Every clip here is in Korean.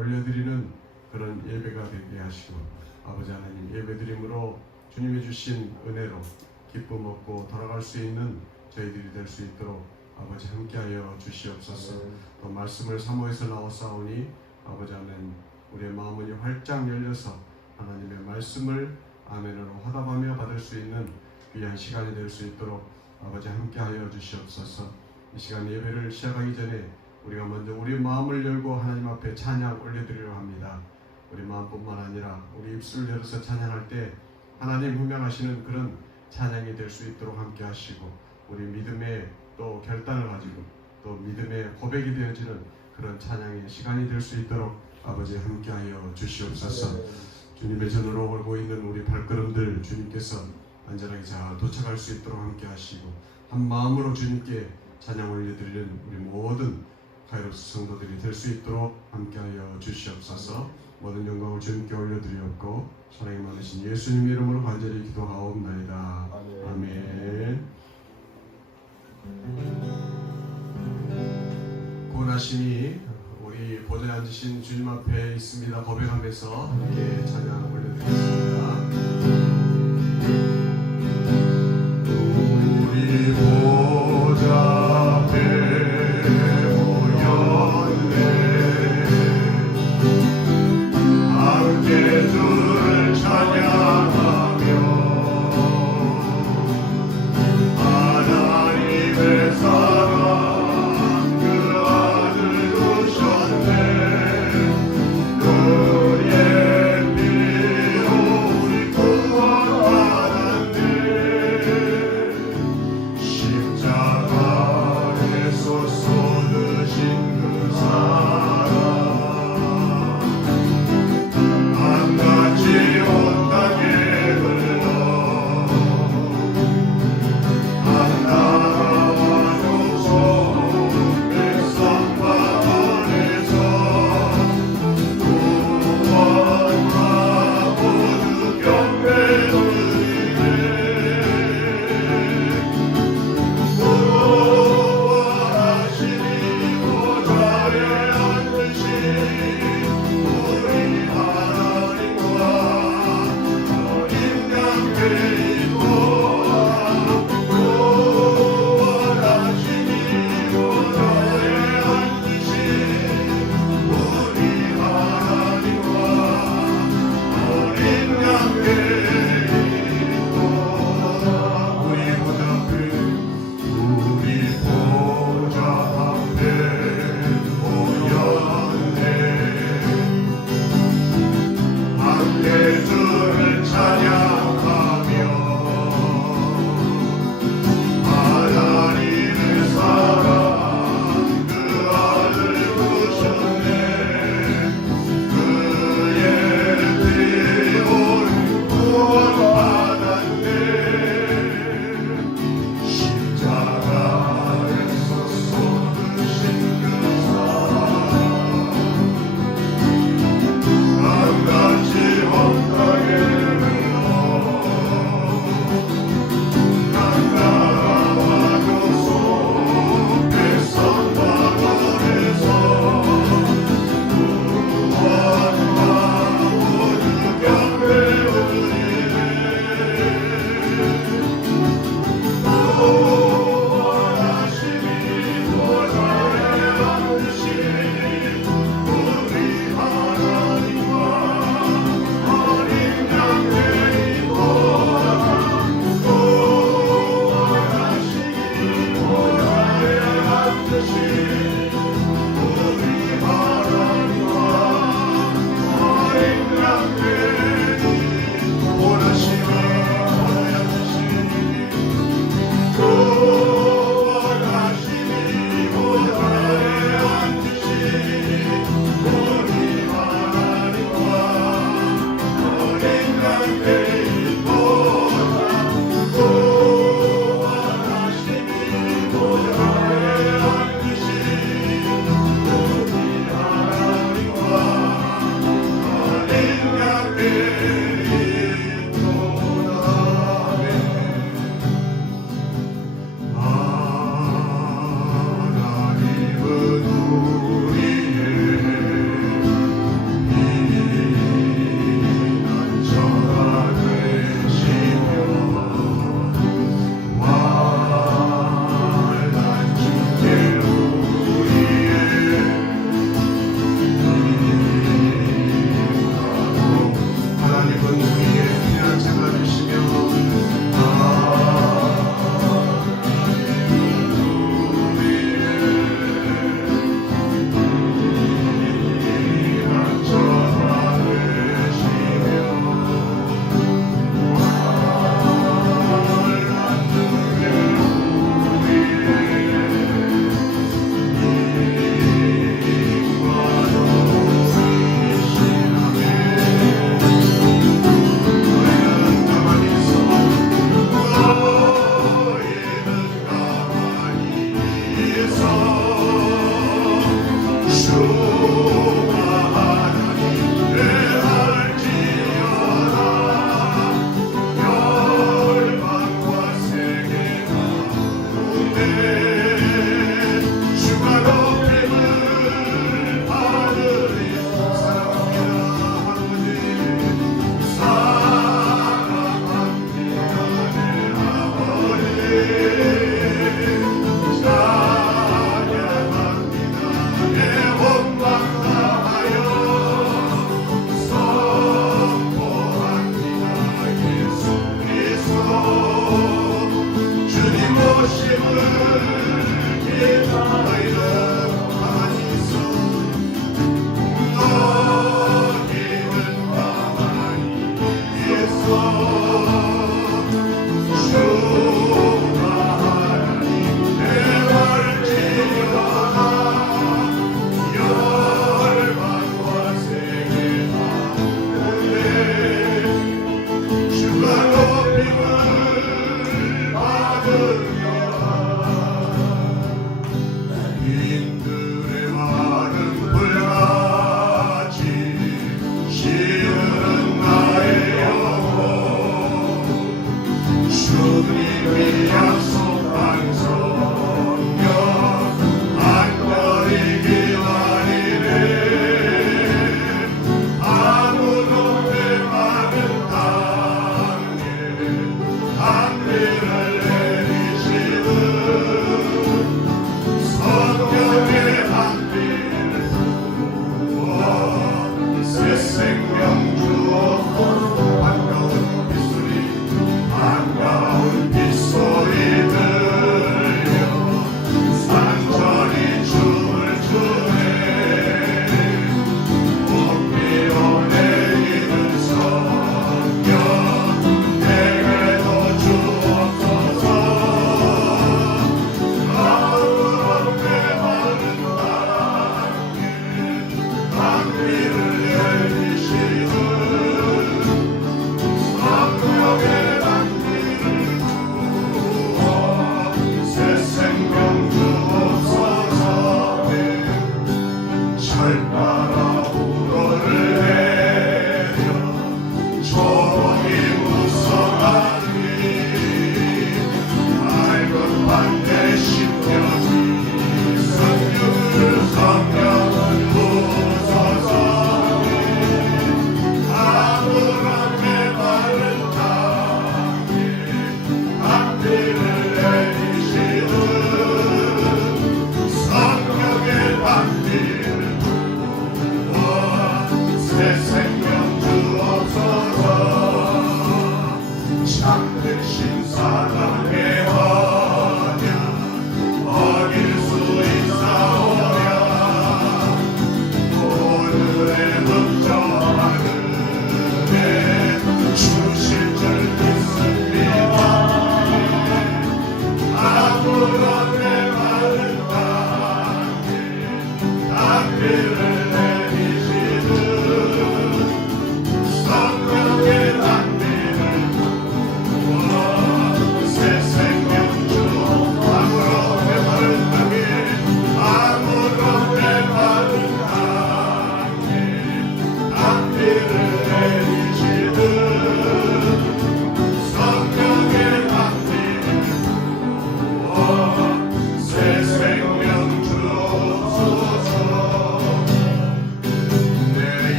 올려드리는 그런 예배가 되게 하시고, 아버지 하나님 예배드림으로 주님이 주신 은혜로 기쁨 얻고 돌아갈 수 있는 저희들이 될 수 있도록 아버지 함께하여 주시옵소서. 또 말씀을 사모해서 나오사오니 아버지 하나님 우리의 마음이 활짝 열려서 하나님의 말씀을 아멘으로 화답하며 받을 수 있는 귀한 시간이 될 수 있도록 아버지 함께하여 주시옵소서. 이 시간 예배를 시작하기 전에 우리가 먼저 우리 마음을 열고 하나님 앞에 찬양 올려드리려 합니다. 우리 마음뿐만 아니라 우리 입술을 열어서 찬양할 때 하나님 분명하시는 그런 찬양이 될 수 있도록 함께 하시고, 우리 믿음의 또 결단을 가지고 또 믿음의 고백이 되어지는 그런 찬양의 시간이 될 수 있도록 아버지 함께하여 주시옵소서. 주님의 전으로 오고 있는 우리 발걸음들 주님께서 안전하게 잘 도착할 수 있도록 함께 하시고, 한 마음으로 주님께 찬양 올려드리는 우리 모든 카이로스 성도들이 될 수 있도록 함께하여 주시옵소서. 모든 영광을 주님께 올려드리옵고 사랑이 많으신 예수님 이름으로 간절히 기도하옵나이다. 아멘. 구원하심이 우리 보좌에 앉으신 주님 앞에 있습니다. 고백하면서 함께 찬양 올려드리겠습니다. 우리 보좌 앞에 모였네. 함께 주를 찬양하며 하나님의 사랑 그 아들 주셨네. 그의 피로 우리 구원받았네.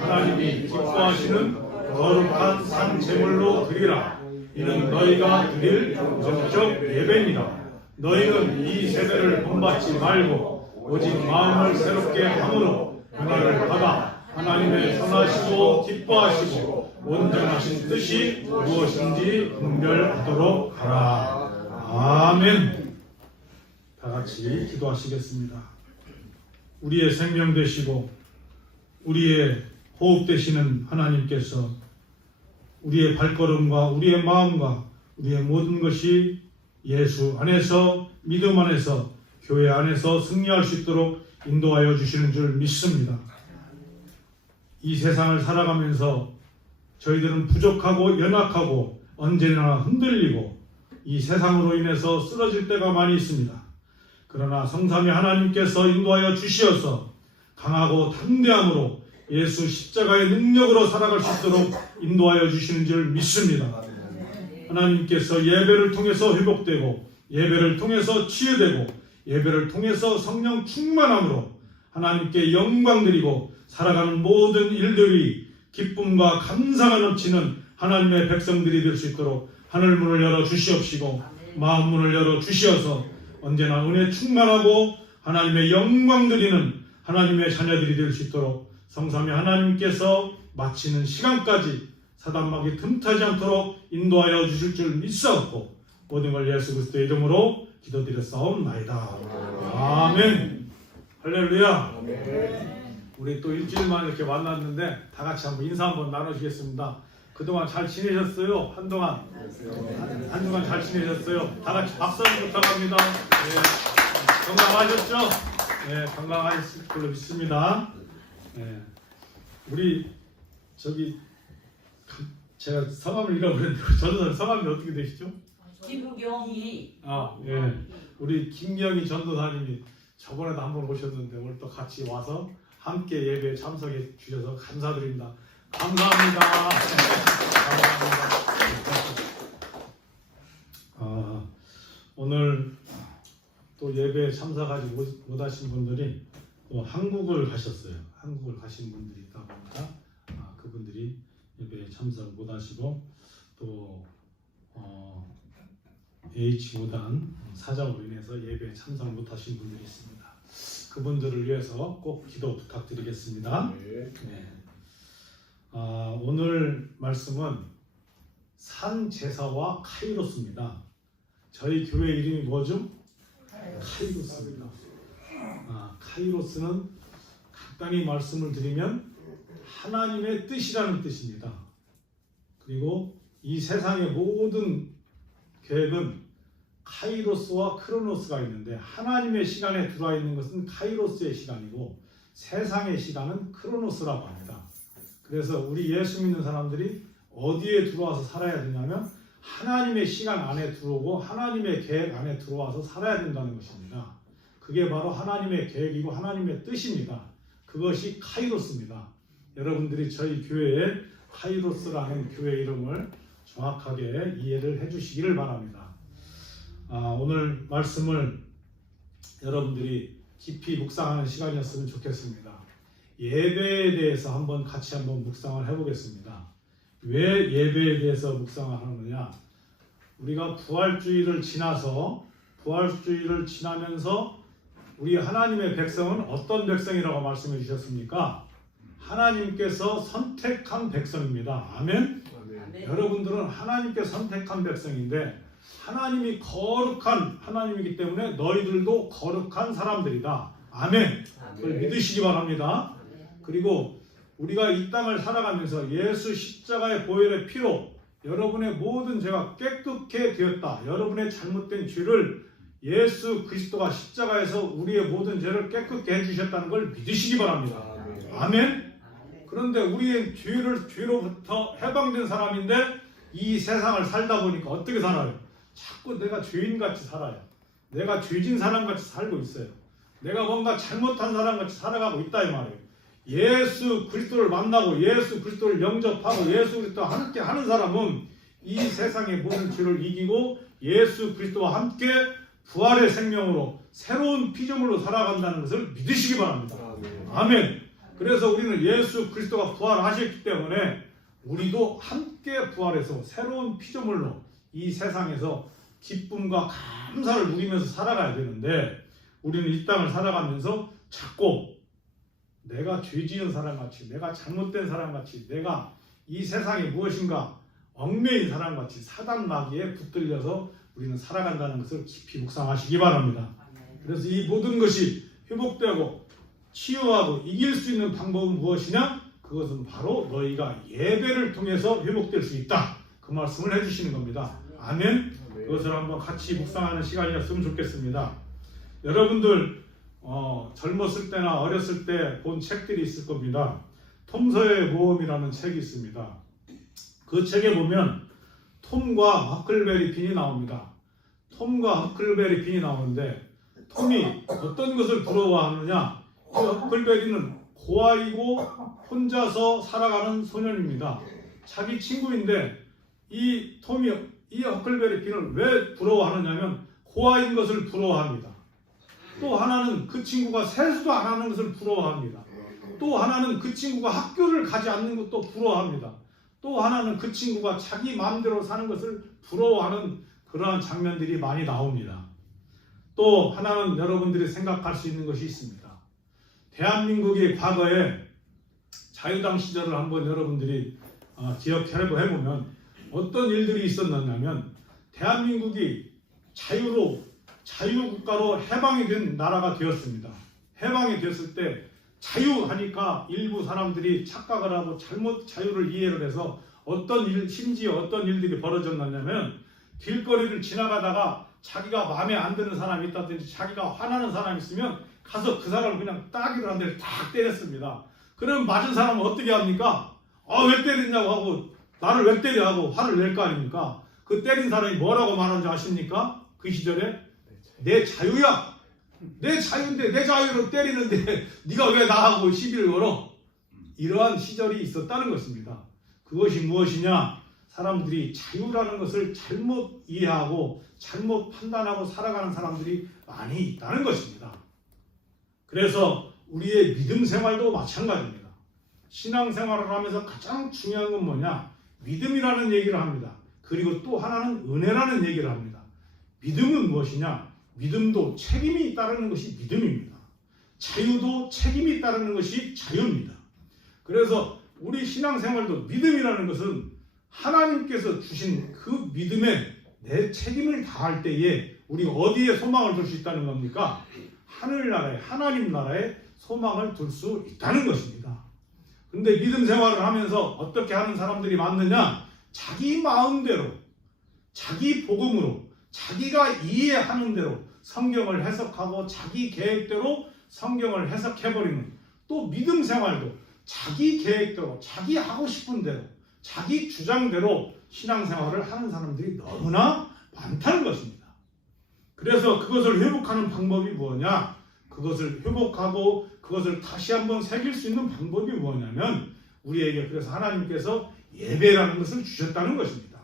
하나님이 기뻐하시는 거룩한 산 제물로 드리라. 이는 너희가 드릴 정적 예배입니다. 너희는 이 세대를 본받지 말고 오직 마음을 새롭게 함으로 변화를 받아 하나님의 선하시고 기뻐하시고 온전하신 뜻이 무엇인지 분별하도록 하라. 아멘. 다 같이 기도하시겠습니다. 우리의 생명 되시고 우리의 호흡 되시는 하나님께서 우리의 발걸음과 우리의 마음과 우리의 모든 것이 예수 안에서, 믿음 안에서, 교회 안에서 승리할 수 있도록 인도하여 주시는 줄 믿습니다. 이 세상을 살아가면서 저희들은 부족하고 연약하고 언제나 흔들리고 이 세상으로 인해서 쓰러질 때가 많이 있습니다. 그러나 성삼위 하나님께서 인도하여 주시어서 강하고 담대함으로 예수 십자가의 능력으로 살아갈 수 있도록 인도하여 주시는 줄 믿습니다. 하나님께서 예배를 통해서 회복되고 예배를 통해서 치유되고 예배를 통해서 성령 충만함으로 하나님께 영광 드리고 살아가는 모든 일들이 기쁨과 감사가 넘치는 하나님의 백성들이 될 수 있도록 하늘문을 열어 주시옵시고 마음문을 열어 주시어서 언제나 은혜 충만하고 하나님의 영광 드리는 하나님의 자녀들이 될 수 있도록 성삼위 하나님께서 마치는 시간까지 사단막이 틈타지 않도록 인도하여 주실 줄 믿사옵고 모든 걸 예수 그리스도의 이름으로 기도드렸사옵나이다. 아멘. 할렐루야. 우리 또 일주일만 이렇게 만났는데 다 같이 한번 인사 한번 나누시겠습니다. 그동안 잘 지내셨어요? 한동안 잘 지내셨어요? 다 같이 박수 한번 부탁합니다. 네. 건강하셨죠? 네, 건강하실 걸로 믿습니다. 네. 우리 제가 성함을 잃어버렸는데 전도사님 성함이 어떻게 되시죠? 김경희. 예. 우리 김경희 전도사님이 저번에도 한번 오셨는데 오늘 또 같이 와서 함께 예배에 참석해 주셔서 감사드립니다. 감사합니다. 오늘 또 예배에 참석하지 못하신 분들이 또 한국을 가셨어요. 한국을 가신 분들이 있다 보니까 그분들이 예배에 참석 못하시고 또 H5단 사정으로 인해서 예배에 참석 못하신 분들이 있습니다. 그분들을 위해서 꼭 기도 부탁드리겠습니다. 네. 오늘 말씀은 산제사와 카이로스입니다. 저희 교회 이름이 뭐죠? 카이로스입니다. 카이로스는 간단히 말씀을 드리면 하나님의 뜻이라는 뜻입니다. 그리고 이 세상의 모든 계획은 카이로스와 크로노스가 있는데 하나님의 시간에 들어와 있는 것은 카이로스의 시간이고 세상의 시간은 크로노스라고 합니다. 그래서 우리 예수 믿는 사람들이 어디에 들어와서 살아야 되냐면 하나님의 시간 안에 들어오고 하나님의 계획 안에 들어와서 살아야 된다는 것입니다. 그게 바로 하나님의 계획이고 하나님의 뜻입니다. 그것이 카이로스입니다. 여러분들이 저희 교회에 카이로스라는 교회 이름을 정확하게 이해를 해주시기를 바랍니다. 오늘 말씀을 여러분들이 깊이 묵상하는 시간이었으면 좋겠습니다. 예배에 대해서 같이 한번 묵상을 해보겠습니다. 왜 예배에 대해서 묵상을 하느냐? 우리가 부활주의를 지나면서 우리 하나님의 백성은 어떤 백성이라고 말씀해 주셨습니까? 하나님께서 선택한 백성입니다. 아멘? 네. 여러분들은 하나님께 선택한 백성인데 하나님이 거룩한 하나님이기 때문에 너희들도 거룩한 사람들이다. 아멘. 그걸 믿으시기 바랍니다. 그리고 우리가 이 땅을 살아가면서 예수 십자가의 보혈의 피로 여러분의 모든 죄가 깨끗게 되었다. 여러분의 잘못된 죄를 예수 그리스도가 십자가에서 우리의 모든 죄를 깨끗게 해주셨다는 걸 믿으시기 바랍니다. 아멘. 그런데 우리의 죄로부터 해방된 사람인데 이 세상을 살다 보니까 어떻게 살아요? 자꾸 내가 죄인같이 살아요. 내가 죄진 사람같이 살고 있어요. 내가 뭔가 잘못한 사람같이 살아가고 있다 이 말이에요. 예수 그리스도를 만나고 예수 그리스도를 영접하고 예수 그리스도와 함께 하는 사람은 이 세상의 모든 죄를 이기고 예수 그리스도와 함께 부활의 생명으로 새로운 피조물로 살아간다는 것을 믿으시기 바랍니다. 아멘. 그래서 우리는 예수 그리스도가 부활하셨기 때문에 우리도 함께 부활해서 새로운 피조물로 이 세상에서 기쁨과 감사를 누리면서 살아가야 되는데, 우리는 이 땅을 살아가면서 자꾸 내가 죄 지은 사람같이, 내가 잘못된 사람같이, 내가 이 세상에 무엇인가 얽매인 사람같이 사단 마귀에 붙들려서 우리는 살아간다는 것을 깊이 묵상하시기 바랍니다. 그래서 이 모든 것이 회복되고 치유하고 이길 수 있는 방법은 무엇이냐? 그것은 바로 너희가 예배를 통해서 회복될 수 있다. 그 말씀을 해주시는 겁니다. 아멘. 그것을 한번 같이 묵상하는 시간이었으면 좋겠습니다. 여러분들 젊었을 때나 어렸을 때 본 책들이 있을 겁니다. 톰 소여의 모험이라는 책이 있습니다. 그 책에 보면 톰과 허클베리 핀이 나옵니다. 톰과 허클베리 핀이 나오는데, 톰이 어떤 것을 부러워하느냐? 그 허클베리는 고아이고 혼자서 살아가는 소년입니다. 자기 친구인데 이 톰이 이 허클베리 핀을 왜 부러워하느냐면 고아인 것을 부러워합니다. 또 하나는 그 친구가 세수도 안 하는 것을 부러워합니다. 또 하나는 그 친구가 학교를 가지 않는 것도 부러워합니다. 또 하나는 그 친구가 자기 마음대로 사는 것을 부러워하는 그러한 장면들이 많이 나옵니다. 또 하나는 여러분들이 생각할 수 있는 것이 있습니다. 대한민국의 과거에 자유당 시절을 한번 여러분들이 기억해보면 어떤 일들이 있었느냐면, 대한민국이 자유국가로 해방이 된 나라가 되었습니다. 해방이 됐을 때 자유하니까 일부 사람들이 착각을 하고 잘못 자유를 이해를 해서 심지어 어떤 일들이 벌어졌냐면, 길거리를 지나가다가 자기가 마음에 안 드는 사람이 있다든지 자기가 화나는 사람이 있으면 가서 그 사람을 그냥 따기를 한 대를 딱 때렸습니다. 그럼 맞은 사람은 어떻게 합니까? 왜 때리냐고 하고, 나를 왜 때려 하고 화를 낼 거 아닙니까? 그 때린 사람이 뭐라고 말하는지 아십니까? 그 시절에 내 자유야, 내 자유인데 내 자유로 때리는데 네가 왜 나하고 시비를 걸어? 이러한 시절이 있었다는 것입니다. 그것이 무엇이냐? 사람들이 자유라는 것을 잘못 이해하고 잘못 판단하고 살아가는 사람들이 많이 있다는 것입니다. 그래서 우리의 믿음 생활도 마찬가지입니다. 신앙 생활을 하면서 가장 중요한 건 뭐냐? 믿음이라는 얘기를 합니다. 그리고 또 하나는 은혜라는 얘기를 합니다. 믿음은 무엇이냐? 믿음도 책임이 따르는 것이 믿음입니다. 자유도 책임이 따르는 것이 자유입니다. 그래서 우리 신앙생활도 믿음이라는 것은 하나님께서 주신 그 믿음에 내 책임을 다할 때에 우리가 어디에 소망을 둘 수 있다는 겁니까? 하늘나라에, 하나님 나라에 소망을 둘 수 있다는 것입니다. 근데 믿음 생활을 하면서 어떻게 하는 사람들이 많느냐? 자기 마음대로, 자기 복음으로, 자기가 이해하는 대로 성경을 해석하고 자기 계획대로 성경을 해석해버리는, 또 믿음 생활도 자기 계획대로, 자기 하고 싶은 대로, 자기 주장대로 신앙생활을 하는 사람들이 너무나 많다는 것입니다. 그래서 그것을 회복하는 방법이 뭐냐? 그것을 회복하고 그것을 다시 한번 새길 수 있는 방법이 뭐냐면, 우리에게 그래서 하나님께서 예배라는 것을 주셨다는 것입니다.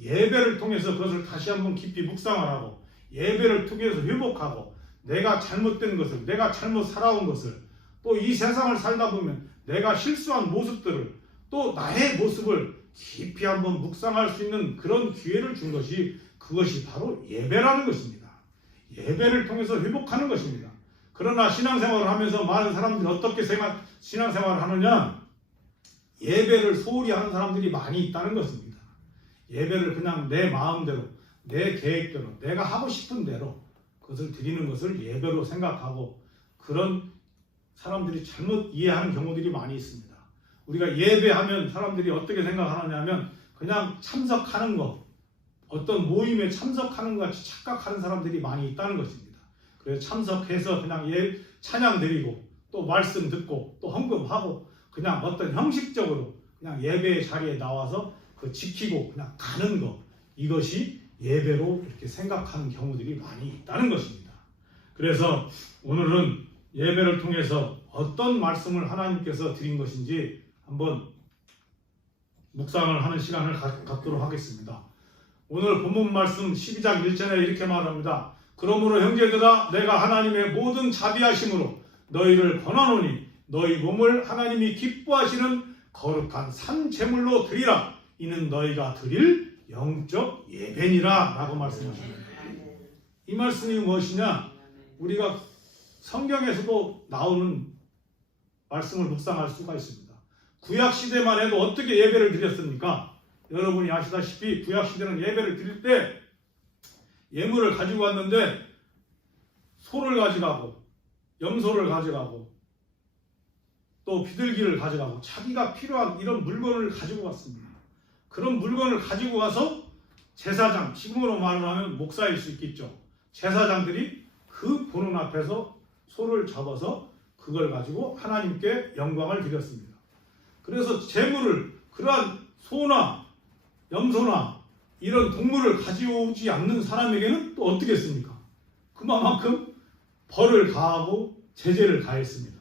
예배를 통해서 그것을 다시 한번 깊이 묵상을 하고, 예배를 통해서 회복하고, 내가 잘못된 것을, 내가 잘못 살아온 것을, 또 이 세상을 살다 보면 내가 실수한 모습들을, 또 나의 모습을 깊이 한번 묵상할 수 있는 그런 기회를 준 것이, 그것이 바로 예배라는 것입니다. 예배를 통해서 회복하는 것입니다. 그러나 신앙생활을 하면서 많은 사람들이 어떻게 신앙생활을 하느냐? 예배를 소홀히 하는 사람들이 많이 있다는 것입니다. 예배를 그냥 내 마음대로, 내 계획대로, 내가 하고 싶은 대로 그것을 드리는 것을 예배로 생각하고, 그런 사람들이 잘못 이해하는 경우들이 많이 있습니다. 우리가 예배하면 사람들이 어떻게 생각하느냐면 그냥 참석하는 것, 어떤 모임에 참석하는 것 같이 착각하는 사람들이 많이 있다는 것입니다. 그래서 참석해서 그냥 찬양 드리고 또 말씀 듣고 또 헌금하고 그냥 어떤 형식적으로 그냥 예배의 자리에 나와서 그 지키고 그냥 가는 것, 이것이 예배로 이렇게 생각하는 경우들이 많이 있다는 것입니다. 그래서 오늘은 예배를 통해서 어떤 말씀을 하나님께서 드린 것인지 한번 묵상을 하는 시간을 갖도록 하겠습니다. 오늘 본문 말씀 12장 1절에 이렇게 말합니다. 그러므로 형제들아, 내가 하나님의 모든 자비하심으로 너희를 권하노니 너희 몸을 하나님이 기뻐하시는 거룩한 산 제물로 드리라. 이는 너희가 드릴 영적 예배니라 라고 말씀하십니다. 이 말씀이 무엇이냐? 우리가 성경에서도 나오는 말씀을 묵상할 수가 있습니다. 구약시대만 해도 어떻게 예배를 드렸습니까? 여러분이 아시다시피 구약시대는 예배를 드릴 때 예물을 가지고 왔는데 소를 가져가고 염소를 가져가고 또 비둘기를 가져가고 자기가 필요한 이런 물건을 가지고 왔습니다. 그런 물건을 가지고 와서 제사장, 지금으로 말하면 목사일 수 있겠죠. 제사장들이 그 보는 앞에서 소를 잡아서 그걸 가지고 하나님께 영광을 드렸습니다. 그래서 제물을 그러한 소나 염소나 이런 동물을 가져오지 않는 사람에게는 또 어떻게 했습니까? 그만큼 벌을 가하고 제재를 가했습니다.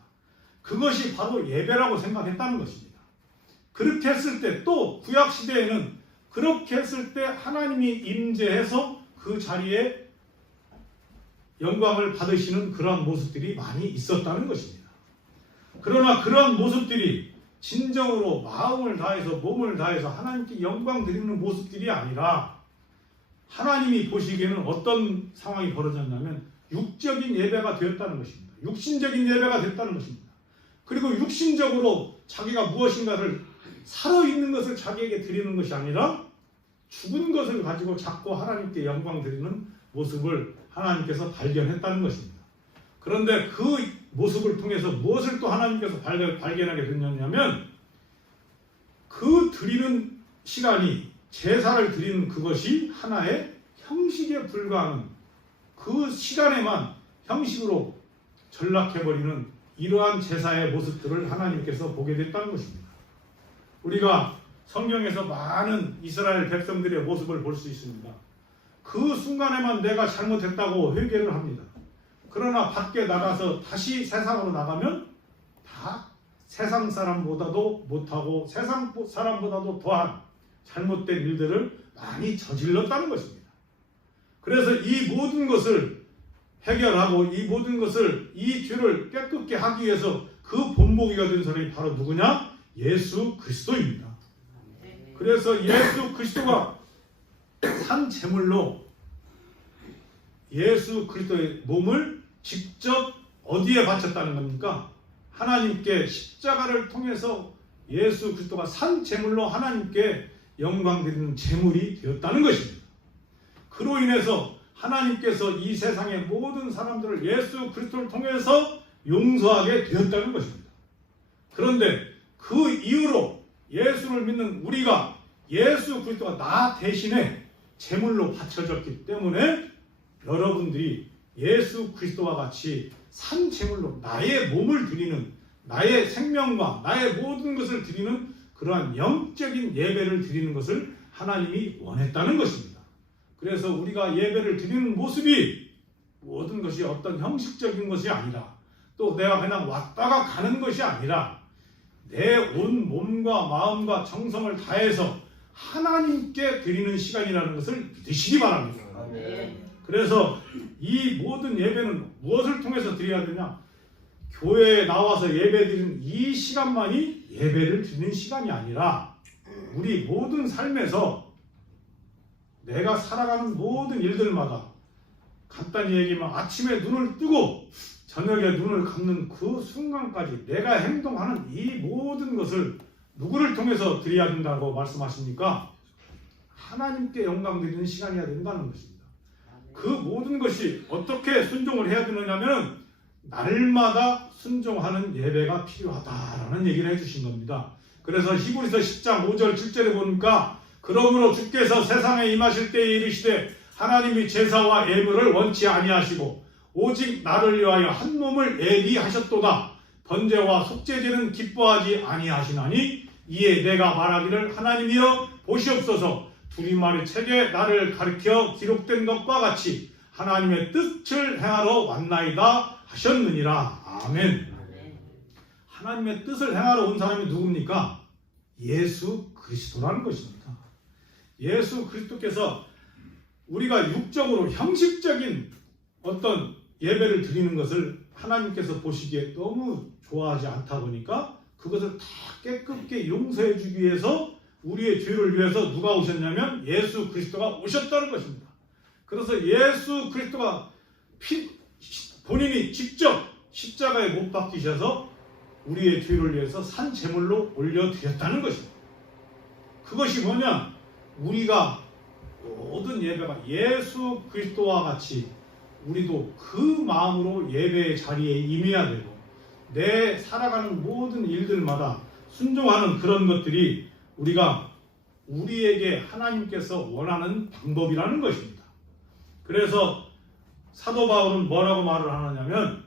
그것이 바로 예배라고 생각했다는 것입니다. 그렇게 했을 때 또 구약시대에는 그렇게 했을 때 하나님이 임재해서 그 자리에 영광을 받으시는 그러한 모습들이 많이 있었다는 것입니다. 그러나 그러한 모습들이 진정으로 마음을 다해서 몸을 다해서 하나님께 영광 드리는 모습들이 아니라 하나님이 보시기에는 어떤 상황이 벌어졌냐면 육적인 예배가 되었다는 것입니다. 육신적인 예배가 됐다는 것입니다. 그리고 육신적으로 자기가 무엇인가를 살아있는 것을 자기에게 드리는 것이 아니라 죽은 것을 가지고 자꾸 하나님께 영광 드리는 모습을 하나님께서 발견했다는 것입니다. 그런데 그 모습을 통해서 무엇을 또 하나님께서 발견하게 됐냐면 그 드리는 시간이 제사를 드리는 그것이 하나의 형식에 불과한 그 시간에만 형식으로 전락해버리는 이러한 제사의 모습들을 하나님께서 보게 됐다는 것입니다. 우리가 성경에서 많은 이스라엘 백성들의 모습을 볼 수 있습니다. 그 순간에만 내가 잘못했다고 회개를 합니다. 그러나 밖에 나가서 다시 세상으로 나가면 다 세상 사람보다도 못하고 세상 사람보다도 더한 잘못된 일들을 많이 저질렀다는 것입니다. 그래서 이 모든 것을 해결하고 이 모든 것을 이 죄를 깨끗게 하기 위해서 그 본보기가 된 사람이 바로 누구냐? 예수 그리스도입니다. 그래서 예수 그리스도가 산 제물로 예수 그리스도의 몸을 직접 어디에 바쳤다는 겁니까? 하나님께 십자가를 통해서 예수 그리스도가 산 제물로 하나님께 영광 드리는 제물이 되었다는 것입니다. 그로 인해서 하나님께서 이 세상의 모든 사람들을 예수 그리스도를 통해서 용서하게 되었다는 것입니다. 그런데 그 이후로 예수를 믿는 우리가 예수 그리스도가 나 대신에 제물로 바쳐졌기 때문에 여러분들이 예수 그리스도와 같이 산 제물로 나의 몸을 드리는, 나의 생명과 나의 모든 것을 드리는 그러한 영적인 예배를 드리는 것을 하나님이 원했다는 것입니다. 그래서 우리가 예배를 드리는 모습이 모든 것이 어떤 형식적인 것이 아니라 또 내가 그냥 왔다가 가는 것이 아니라 내 온 몸과 마음과 정성을 다해서 하나님께 드리는 시간이라는 것을 믿으시기 바랍니다. 그래서 이 모든 예배는 무엇을 통해서 드려야 되냐? 교회에 나와서 예배 드리는 이 시간만이 예배를 드리는 시간이 아니라 우리 모든 삶에서 내가 살아가는 모든 일들마다 간단히 얘기하면 아침에 눈을 뜨고 저녁에 눈을 감는 그 순간까지 내가 행동하는 이 모든 것을 누구를 통해서 드려야 된다고 말씀하십니까? 하나님께 영광 드리는 시간이어야 된다는 것입니다. 그 모든 것이 어떻게 순종을 해야 되느냐면 날마다 순종하는 예배가 필요하다라는 얘기를 해주신 겁니다. 그래서 히브리서 10장 5절 7절에 보니까 그러므로 주께서 세상에 임하실 때에 이르시되 하나님이 제사와 예물을 원치 아니하시고 오직 나를 위하여 한 몸을 예비하셨도다. 번제와 속죄제는 기뻐하지 아니하시나니 이에 내가 말하기를 하나님이여 보시옵소서 두리마리 책에 나를 가르쳐 기록된 것과 같이 하나님의 뜻을 행하러 왔나이다 하셨느니라. 아멘. 하나님의 뜻을 행하러 온 사람이 누굽니까? 예수 그리스도라는 것입니다. 예수 그리스도께서 우리가 육적으로 형식적인 어떤 예배를 드리는 것을 하나님께서 보시기에 너무 좋아하지 않다 보니까 그것을 다 깨끗게 용서해 주기 위해서 우리의 죄를 위해서 누가 오셨냐면 예수 그리스도가 오셨다는 것입니다. 그래서 예수 그리스도가 본인이 직접 십자가에 못 박히셔서 우리의 죄를 위해서 산 제물로 올려드렸다는 것입니다. 그것이 뭐냐? 우리가 모든 예배가 예수 그리스도와 같이 우리도 그 마음으로 예배의 자리에 임해야 되고 내 살아가는 모든 일들마다 순종하는 그런 것들이 우리가 우리에게 하나님께서 원하는 방법이라는 것입니다. 그래서 사도 바울은 뭐라고 말을 하느냐면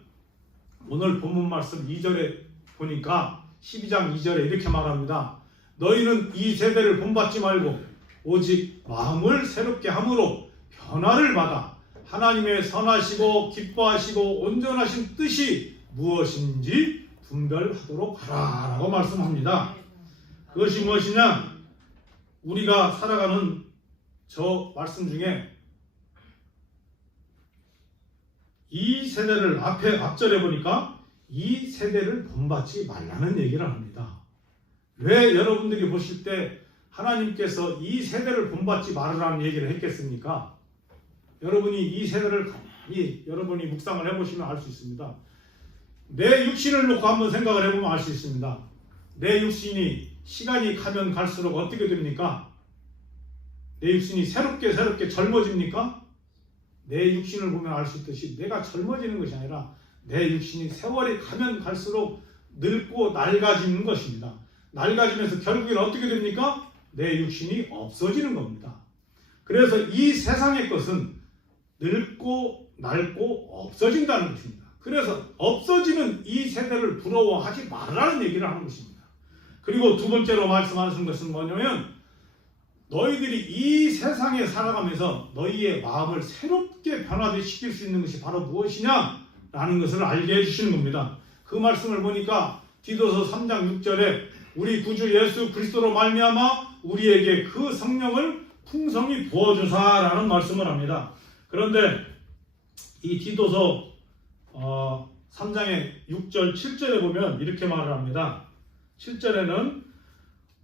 오늘 본문 말씀 2절에 보니까 12장 2절에 이렇게 말합니다. 너희는 이 세대를 본받지 말고 오직 마음을 새롭게 함으로 변화를 받아 하나님의 선하시고 기뻐하시고 온전하신 뜻이 무엇인지 분별하도록 하라 라고 말씀합니다. 그것이 무엇이냐? 우리가 살아가는 저 말씀 중에 이 세대를 앞절에 보니까 이 세대를 본받지 말라는 얘기를 합니다. 왜 여러분들이 보실 때 하나님께서 이 세대를 본받지 말으라는 얘기를 했겠습니까? 여러분이 이 세대를 가만히 여러분이 묵상을 해보시면 알 수 있습니다. 내 육신을 놓고 한번 생각을 해보면 알 수 있습니다. 내 육신이 시간이 가면 갈수록 어떻게 됩니까? 내 육신이 새롭게 젊어집니까? 내 육신을 보면 알 수 있듯이 내가 젊어지는 것이 아니라 내 육신이 세월이 가면 갈수록 늙고 낡아지는 것입니다. 낡아지면서 결국에는 어떻게 됩니까? 내 육신이 없어지는 겁니다. 그래서 이 세상의 것은 늙고 낡고 없어진다는 것입니다. 그래서 없어지는 이 세대를 부러워하지 말라는 얘기를 하는 것입니다. 그리고 두 번째로 말씀하시는 것은 뭐냐면 너희들이 이 세상에 살아가면서 너희의 마음을 새롭게 변화시킬 수 있는 것이 바로 무엇이냐라는 것을 알게 해주시는 겁니다. 그 말씀을 보니까 디도서 3장 6절에 우리 구주 예수 그리스도로 말미암아 우리에게 그 성령을 풍성히 부어주사라는 말씀을 합니다. 그런데 이 디도서 3장의 6절 7절에 보면 이렇게 말을 합니다. 7절에는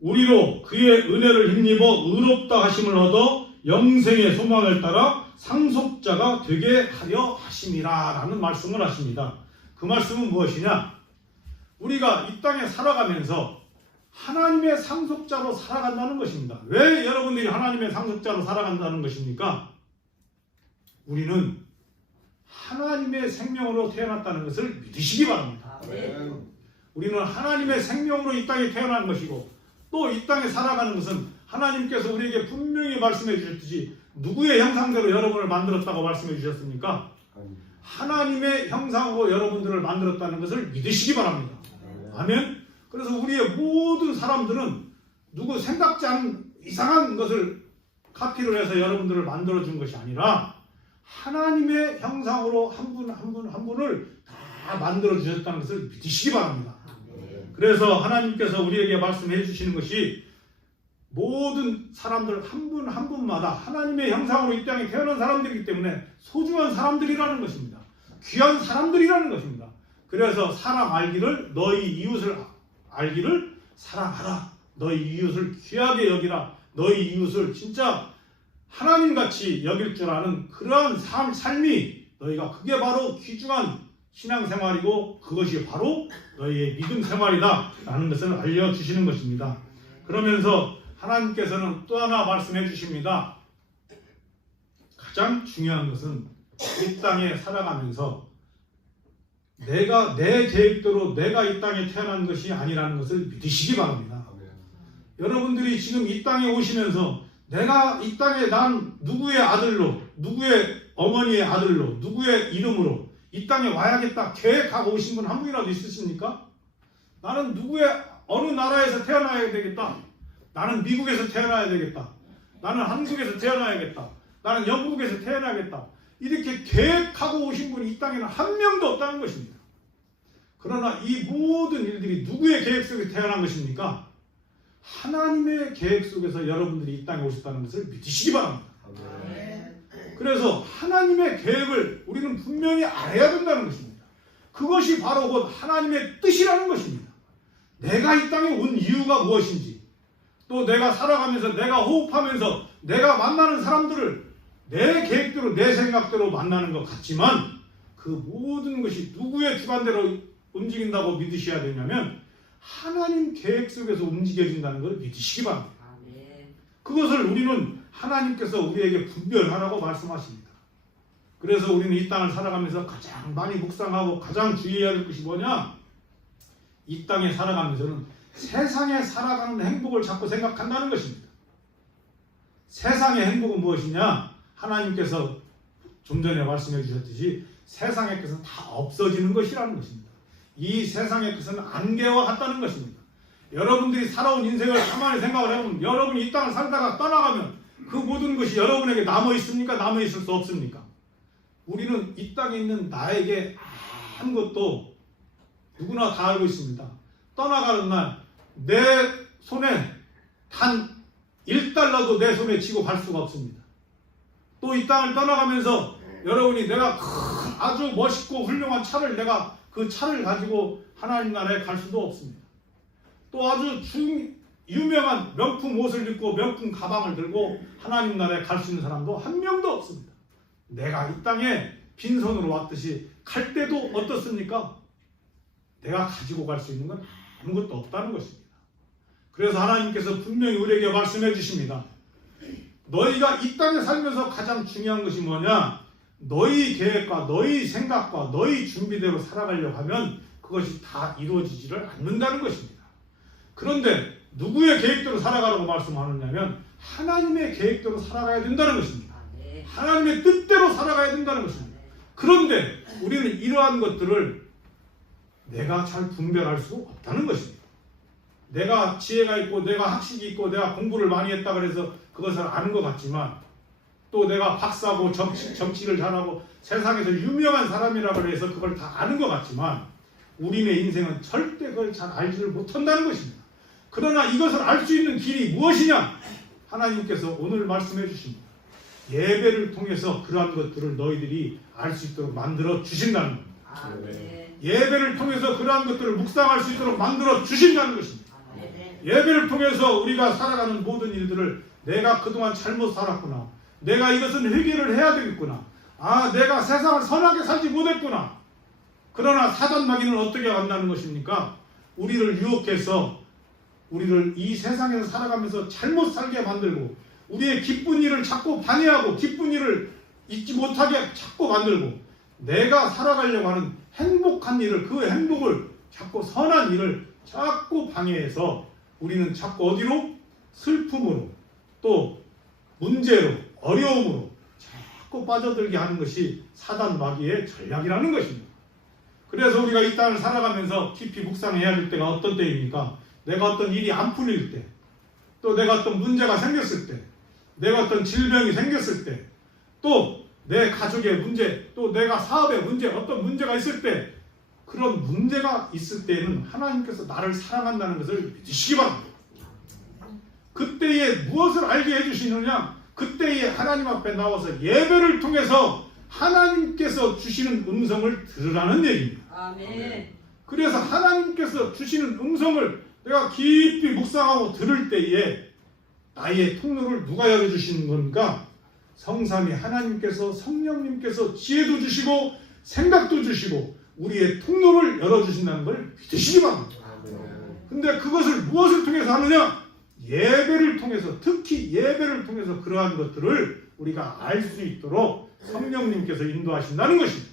우리로 그의 은혜를 힘입어 의롭다 하심을 얻어 영생의 소망을 따라 상속자가 되게 하려 하심이라 라는 말씀을 하십니다. 그 말씀은 무엇이냐? 우리가 이 땅에 살아가면서 하나님의 상속자로 살아간다는 것입니다. 왜 여러분들이 하나님의 상속자로 살아간다는 것입니까? 우리는 하나님의 생명으로 태어났다는 것을 믿으시기 바랍니다. 우리는 하나님의 생명으로 이 땅에 태어난 것이고 또 이 땅에 살아가는 것은 하나님께서 우리에게 분명히 말씀해 주셨듯이 누구의 형상대로 여러분을 만들었다고 말씀해 주셨습니까? 하나님의 형상으로 여러분들을 만들었다는 것을 믿으시기 바랍니다. 아멘. 그래서 우리의 모든 사람들은 누구 생각지 않은 이상한 것을 카피를 해서 여러분들을 만들어준 것이 아니라 하나님의 형상으로 한 분을 다 만들어 주셨다는 것을 믿으시기 바랍니다. 그래서 하나님께서 우리에게 말씀해 주시는 것이 모든 사람들 한 분 분마다 하나님의 형상으로 이 땅에 태어난 사람들이기 때문에 소중한 사람들이라는 것입니다. 귀한 사람들이라는 것입니다. 그래서 사랑 알기를 너희 이웃을 알기를 사랑하라. 너희 이웃을 귀하게 여기라. 너희 이웃을 진짜 하나님같이 여길 줄 아는 그러한 삶이 너희가 그게 바로 귀중한 신앙생활이고 그것이 바로 너희의 믿음 생활이다 라는 것을 알려주시는 것입니다. 그러면서 하나님께서는 또 하나 말씀해 주십니다. 가장 중요한 것은 이 땅에 살아가면서 내가 내 계획대로 내가 이 땅에 태어난 것이 아니라는 것을 믿으시기 바랍니다. 여러분들이 지금 이 땅에 오시면서 내가 이 땅에 난 누구의 아들로 누구의 어머니의 아들로 누구의 이름으로 이 땅에 와야겠다 계획하고 오신 분 한 분이라도 있으십니까? 나는 누구의 어느 나라에서 태어나야 되겠다. 나는 미국에서 태어나야 되겠다. 나는 한국에서 태어나야겠다. 나는 영국에서 태어나야겠다. 이렇게 계획하고 오신 분이 이 땅에는 한 명도 없다는 것입니다. 그러나 이 모든 일들이 누구의 계획 속에 태어난 것입니까? 하나님의 계획 속에서 여러분들이 이 땅에 오셨다는 것을 믿으시기 바랍니다. 그래서 하나님의 계획을 우리는 분명히 알아야 된다는 것입니다. 그것이 바로 곧 하나님의 뜻이라는 것입니다. 내가 이 땅에 온 이유가 무엇인지, 또 내가 살아가면서 내가 호흡하면서 내가 만나는 사람들을 내 계획대로 내 생각대로 만나는 것 같지만 그 모든 것이 누구의 주관대로 움직인다고 믿으셔야 되냐면 하나님 계획 속에서 움직여진다는 걸 믿으시기 바랍니다. 그것을 우리는 하나님께서 우리에게 분별하라고 말씀하십니다. 그래서 우리는 이 땅을 살아가면서 가장 많이 묵상하고 가장 주의해야 될 것이 뭐냐? 이 땅에 살아가면서는 세상에 살아가는 행복을 자꾸 생각한다는 것입니다. 세상의 행복은 무엇이냐? 하나님께서 좀 전에 말씀해 주셨듯이 세상의 것은 다 없어지는 것이라는 것입니다. 이 세상의 것은 안개와 같다는 것입니다. 여러분들이 살아온 인생을 가만히 생각을 해보면 여러분이 이 땅을 살다가 떠나가면 그 모든 것이 여러분에게 남아있습니까? 남아있을 수 없습니까? 우리는 이 땅에 있는 나에게 아무것도 누구나 다 알고 있습니다. 떠나가는 날 내 손에 단 1달러도 내 손에 쥐고 갈 수가 없습니다. 또 이 땅을 떠나가면서 여러분이 내가 아주 멋있고 훌륭한 차를 내가 그 차를 가지고 하나님 나라에 갈 수도 없습니다. 또 아주 유명한 명품 옷을 입고 명품 가방을 들고 하나님 나라에 갈 수 있는 사람도 한 명도 없습니다. 내가 이 땅에 빈손으로 왔듯이 갈 때도 어떻습니까? 내가 가지고 갈 수 있는 건 아무것도 없다는 것입니다. 그래서 하나님께서 분명히 우리에게 말씀해 주십니다. 너희가 이 땅에 살면서 가장 중요한 것이 뭐냐? 너희 계획과 너희 생각과 너희 준비대로 살아가려고 하면 그것이 다 이루어지지를 않는다는 것입니다. 그런데 누구의 계획대로 살아가라고 말씀하느냐면 하나님의 계획대로 살아가야 된다는 것입니다. 하나님의 뜻대로 살아가야 된다는 것입니다. 그런데 우리는 이러한 것들을 내가 잘 분별할 수 없다는 것입니다. 내가 지혜가 있고 내가 학식이 있고 내가 공부를 많이 했다 그래서 그것을 아는 것 같지만 또 내가 박사고 정치를 잘하고 세상에서 유명한 사람이라고 해서 그걸 다 아는 것 같지만 우리의 인생은 절대 그걸 잘 알지를 못한다는 것입니다. 그러나 이것을 알 수 있는 길이 무엇이냐? 하나님께서 오늘 말씀해 주십니다. 예배를 통해서 그러한 것들을 너희들이 알 수 있도록 만들어 주신다는 겁니다. 예배를 통해서 그러한 것들을 묵상할 수 있도록 만들어 주신다는 것입니다. 예배를 통해서 우리가 살아가는 모든 일들을 내가 그동안 잘못 살았구나. 내가 이것은 회개를 해야 되겠구나. 내가 세상을 선하게 살지 못했구나. 그러나 사단 마귀는 어떻게 한다는 것입니까? 우리를 유혹해서 우리를 이 세상에서 살아가면서 잘못 살게 만들고 우리의 기쁜 일을 자꾸 방해하고 기쁜 일을 잊지 못하게 자꾸 만들고 내가 살아가려고 하는 행복한 일을 그 행복을 자꾸 선한 일을 자꾸 방해해서 우리는 자꾸 어디로? 슬픔으로 또 문제로 어려움으로 자꾸 빠져들게 하는 것이 사단 마귀의 전략이라는 것입니다. 그래서 우리가 이 땅을 살아가면서 깊이 묵상해야 될 때가 어떤 때입니까? 내가 어떤 일이 안 풀릴 때, 또 내가 어떤 문제가 생겼을 때, 내가 어떤 질병이 생겼을 때, 또 내 가족의 문제, 또 내가 사업의 문제, 어떤 문제가 있을 때 그런 문제가 있을 때에는 하나님께서 나를 사랑한다는 것을 믿으시기 바랍니다. 그때에 무엇을 알게 해주시느냐? 그때에 하나님 앞에 나와서 예배를 통해서 하나님께서 주시는 음성을 들으라는 얘기입니다. 아멘. 그래서 하나님께서 주시는 음성을 내가 깊이 묵상하고 들을 때에 나의 통로를 누가 열어주시는 겁니까? 성삼위 하나님께서 성령님께서 지혜도 주시고 생각도 주시고 우리의 통로를 열어주신다는 걸 믿으시기 바랍니다. 근데 그것을 무엇을 통해서 하느냐? 예배를 통해서, 특히 예배를 통해서 그러한 것들을 우리가 알 수 있도록 성령님께서 인도하신다는 것입니다.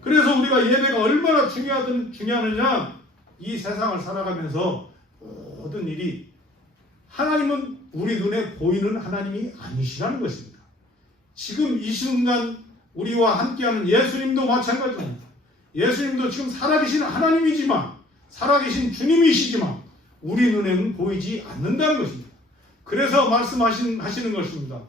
그래서 우리가 예배가 얼마나 중요하느냐? 이 세상을 살아가면서 모든 일이 하나님은 우리 눈에 보이는 하나님이 아니시라는 것입니다. 지금 이 순간 우리와 함께하는 예수님도 마찬가지입니다. 예수님도 지금 살아계신 하나님이지만 살아계신 주님이시지만 우리 눈에는 보이지 않는다는 것입니다. 그래서 말씀하시는 것입니다.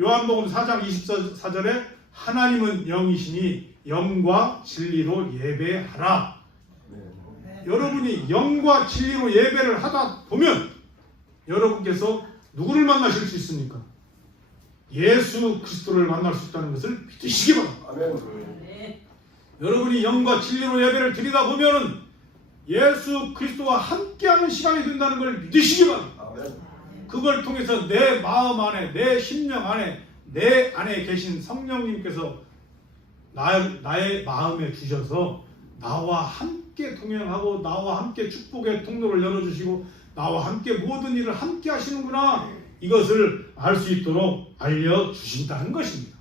요한복음 4장 24절에 하나님은 영이시니 영과 진리로 예배하라. 여러분이 영과 진리로 예배를 하다 보면 여러분께서 누구를 만나실 수 있습니까? 예수 그리스도를 만날 수 있다는 것을 믿으시기 바랍니다. 여러분이 영과 진리로 예배를 드리다 보면은 예수 그리스도와 함께하는 시간이 된다는 걸 믿으시기 바랍니다. 그걸 통해서 내 마음 안에, 내 심령 안에, 내 안에 계신 성령님께서 나의 마음에 주셔서 나와 함께 동행하고 나와 함께 축복의 통로를 열어주시고 나와 함께 모든 일을 함께 하시는구나, 이것을 알 수 있도록 알려주신다는 것입니다.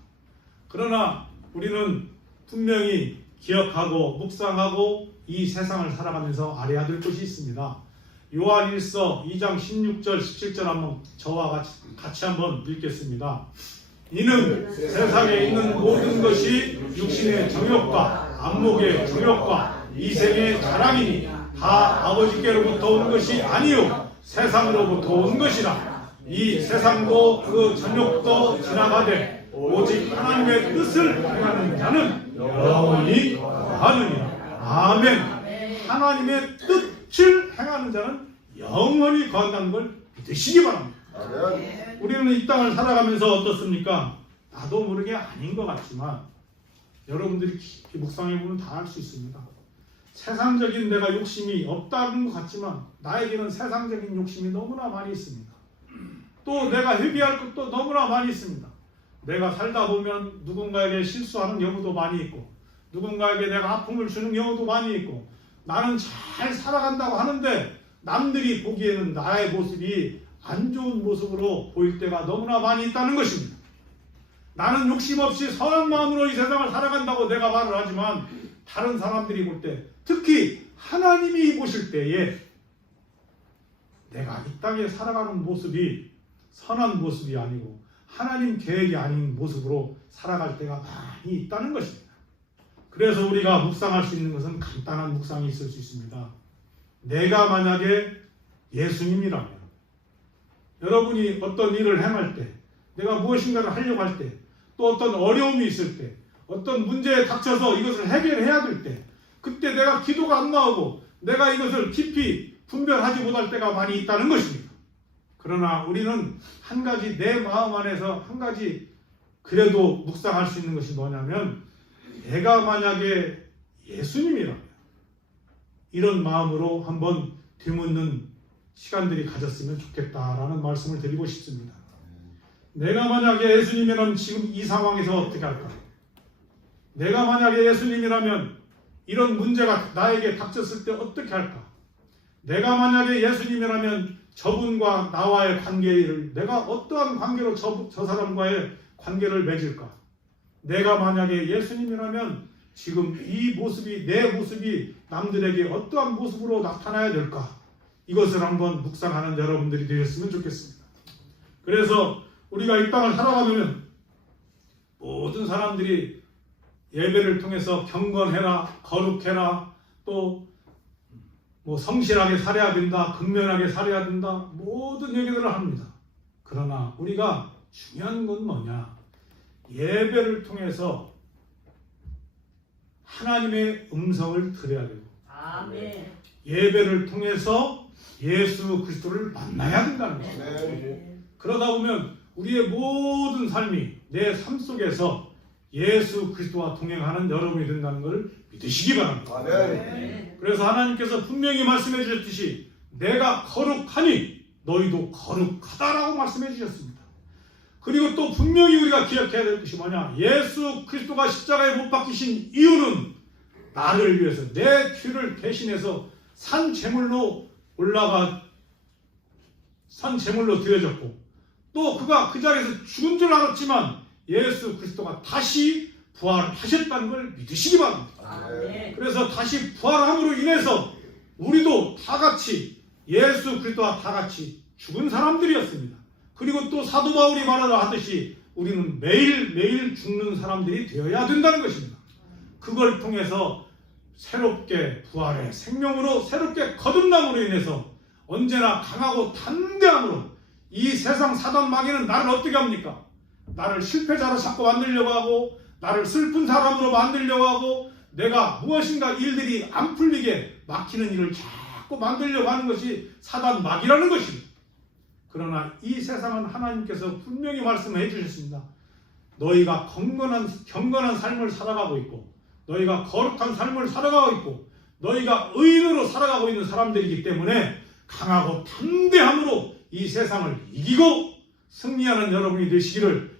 그러나 우리는 분명히 기억하고 묵상하고 이 세상을 살아가면서 알아야 될 것이 있습니다. 요한일서 2장 16절 17절 한번 저와 같이 한번 읽겠습니다. 이는 세상에 있는 모든 것이 육신의 정욕과 안목의 정욕과 이생의 자랑이니 다 아버지께로부터 온 것이 아니요 세상으로부터 온 것이라. 이 세상도 그 정욕도 지나가되 오직 하나님의 뜻을 행하는 자는 영원히 거하느니라. 아멘. 하나님의 뜻을 행하는 자는 영원히 거한다는 걸 믿으시기 바랍니다. 우리는 이 땅을 살아가면서 어떻습니까? 나도 모르게 아닌 것 같지만 여러분들이 깊이 묵상해보면 다 알 수 있습니다. 세상적인 내가 욕심이 없다는 것 같지만 나에게는 세상적인 욕심이 너무나 많이 있습니다. 또 내가 회개할 것도 너무나 많이 있습니다. 내가 살다 보면 누군가에게 실수하는 경우도 많이 있고 누군가에게 내가 아픔을 주는 경우도 많이 있고 나는 잘 살아간다고 하는데 남들이 보기에는 나의 모습이 안 좋은 모습으로 보일 때가 너무나 많이 있다는 것입니다. 나는 욕심 없이 선한 마음으로 이 세상을 살아간다고 내가 말을 하지만 다른 사람들이 볼 때, 특히 하나님이 보실 때에 내가 이 땅에 살아가는 모습이 선한 모습이 아니고 하나님 계획이 아닌 모습으로 살아갈 때가 많이 있다는 것입니다. 그래서 우리가 묵상할 수 있는 것은 간단한 묵상이 있을 수 있습니다. 내가 만약에 예수님이라면 여러분이 어떤 일을 행할 때, 내가 무엇인가를 하려고 할 때, 또 어떤 어려움이 있을 때, 어떤 문제에 닥쳐서 이것을 해결해야 될 때, 그때 내가 기도가 안 나오고 내가 이것을 깊이 분별하지 못할 때가 많이 있다는 것입니다. 그러나 우리는 한 가지 내 마음 안에서 한 가지 그래도 묵상할 수 있는 것이 뭐냐면 내가 만약에 예수님이라면 이런 마음으로 한번 되묻는 시간들이 가졌으면 좋겠다라는 말씀을 드리고 싶습니다. 내가 만약에 예수님이라면 지금 이 상황에서 어떻게 할까? 내가 만약에 예수님이라면 이런 문제가 나에게 닥쳤을 때 어떻게 할까? 내가 만약에 예수님이라면 저분과 나와의 관계를 내가 어떠한 관계로 저 사람과의 관계를 맺을까? 내가 만약에 예수님이라면 지금 이 모습이 내 모습이 남들에게 어떠한 모습으로 나타나야 될까? 이것을 한번 묵상하는 여러분들이 되셨으면 좋겠습니다. 그래서 우리가 이 땅을 살아가면 모든 사람들이 예배를 통해서 경건해라, 거룩해라, 또 성실하게 살아야 된다, 근면하게 살아야 된다, 모든 얘기들을 합니다. 그러나 우리가 중요한 건 뭐냐? 예배를 통해서 하나님의 음성을 들어야 되고 아멘. 예배를 통해서 예수 그리스도를 만나야 된다는 것입니다. 그러다 보면 우리의 모든 삶이 내 삶 속에서 예수 그리스도와 동행하는 여러분이 된다는 것을 믿으시기 바랍니다. 그래서 하나님께서 분명히 말씀해 주셨듯이 내가 거룩하니 너희도 거룩하다라고 말씀해 주셨습니다. 그리고 또 분명히 우리가 기억해야 될 것이 뭐냐? 예수 그리스도가 십자가에 못 박히신 이유는 나를 위해서 내 죄를 대신해서 산 제물로 드려졌고 또 그가 그 자리에서 죽은 줄 알았지만 예수 그리스도가 다시 부활하셨다는 걸 믿으시기 바랍니다. 아멘. 그래서 다시 부활함으로 인해서 우리도 다 같이 예수 그리스도와 다 같이 죽은 사람들이었습니다. 그리고 또 사도 바울이 말하듯이 우리는 매일매일 죽는 사람들이 되어야 된다는 것입니다. 그걸 통해서 새롭게 부활의 생명으로 새롭게 거듭남으로 인해서 언제나 강하고 담대함으로 이 세상 사단 마귀는 나를 어떻게 합니까? 나를 실패자로 자꾸 만들려고 하고 나를 슬픈 사람으로 만들려고 하고 내가 무엇인가 일들이 안 풀리게 막히는 일을 자꾸 만들려고 하는 것이 사단 마귀라는 것입니다. 그러나 이 세상은 하나님께서 분명히 말씀해 주셨습니다. 너희가 경건한 삶을 살아가고 있고 너희가 거룩한 삶을 살아가고 있고 너희가 의인으로 살아가고 있는 사람들이기 때문에 강하고 담대함으로 이 세상을 이기고 승리하는 여러분이 되시기를